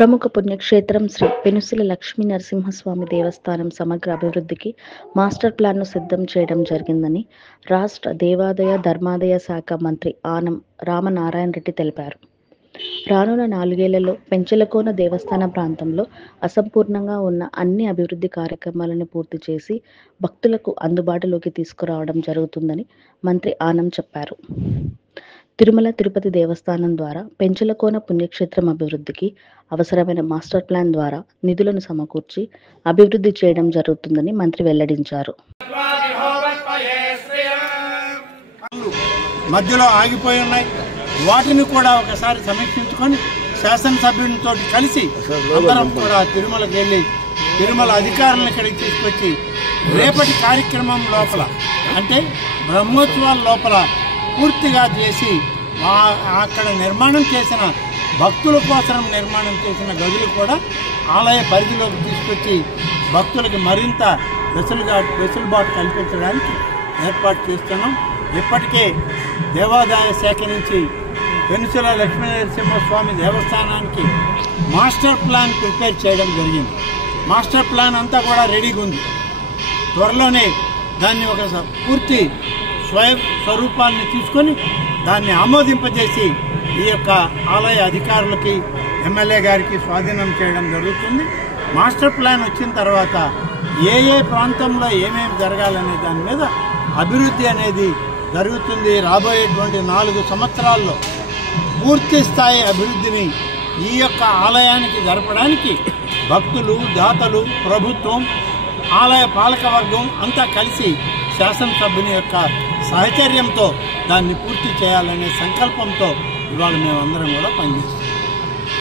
ప్రముఖ పుణ్యక్షేత్రం శ్రీ పెనుసుల లక్ష్మీ నరసింహస్వామి దేవస్థానం సమగ్ర అభివృద్ధికి మాస్టర్ ప్లాన్ను సిద్ధం చేయడం జరిగిందని రాష్ట్ర దేవాదాయ ధర్మాదాయ శాఖ మంత్రి ఆనం రామనారాయణ రెడ్డి తెలిపారు. రానున్న 4 ఏళ్లలో పెంచలకోన దేవస్థాన ప్రాంతంలో అసంపూర్ణంగా ఉన్న అన్ని అభివృద్ధి కార్యక్రమాలను పూర్తి చేసి భక్తులకు అందుబాటులోకి తీసుకురావడం జరుగుతుందని మంత్రి ఆనం చెప్పారు. తిరుమల తిరుపతి దేవస్థానం ద్వారా పెంచలకోన పుణ్యక్షేత్రం అభివృద్ధికి అవసరమైన మాస్టర్ ప్లాన్ ద్వారా నిధులను సమకూర్చి అభివృద్ధి చేయడం జరుగుతుందని మంత్రి వెల్లడించారు. మధ్యలో ఆగిపోయి ఉన్నాయి, వాటిని కూడా ఒకసారి సమీక్షించుకొని శాసనసభ్యునితో కలిసి అందరం కూడా తిరుమలకి వెళ్ళి తిరుమల అధికారులను ఇక్కడికి తీసుకొచ్చి రేపటి కార్యక్రమం లోపల అంటే బ్రహ్మోత్సవాల లోపల పూర్తిగా చేసి అక్కడ నిర్మాణం చేసిన భక్తుల కోసం నిర్మాణం చేసిన గదులు కూడా ఆలయ పరిధిలోకి తీసుకొచ్చి భక్తులకి మరింత వెసులుబాటు కల్పించడానికి ఏర్పాటు చేస్తున్నాం. ఇప్పటికే దేవాదాయ శాఖ నుంచి పెనుసుల లక్ష్మీ నరసింహస్వామి దేవస్థానానికి మాస్టర్ ప్లాన్ ప్రిపేర్ చేయడం జరిగింది. మాస్టర్ ప్లాన్ అంతా కూడా రెడీగా ఉంది. త్వరలోనే దాన్ని ఒక పూర్తి స్వరూపాన్ని తీసుకొని దాన్ని ఆమోదింపజేసి ఈ యొక్క ఆలయ అధికారులకి ఎమ్మెల్యే గారికి స్వాధీనం చేయడం జరుగుతుంది. మాస్టర్ ప్లాన్ వచ్చిన తర్వాత ఏ ప్రాంతంలో ఏమేమి జరగాలనే దాని మీద అభివృద్ధి అనేది జరుగుతుంది. రాబోయేటువంటి 4 సంవత్సరాల్లో పూర్తి స్థాయి అభివృద్ధిని ఈ యొక్క ఆలయానికి జరపడానికి భక్తులు, దాతలు, ప్రభుత్వం, ఆలయ పాలకవర్గం అంతా కలిసి శాసనసభ్యుని యొక్క సహచర్యంతో దాన్ని పూర్తి చేయాలనే సంకల్పంతో ఇవాళ మేమందరం కూడా పనిచేస్తాం.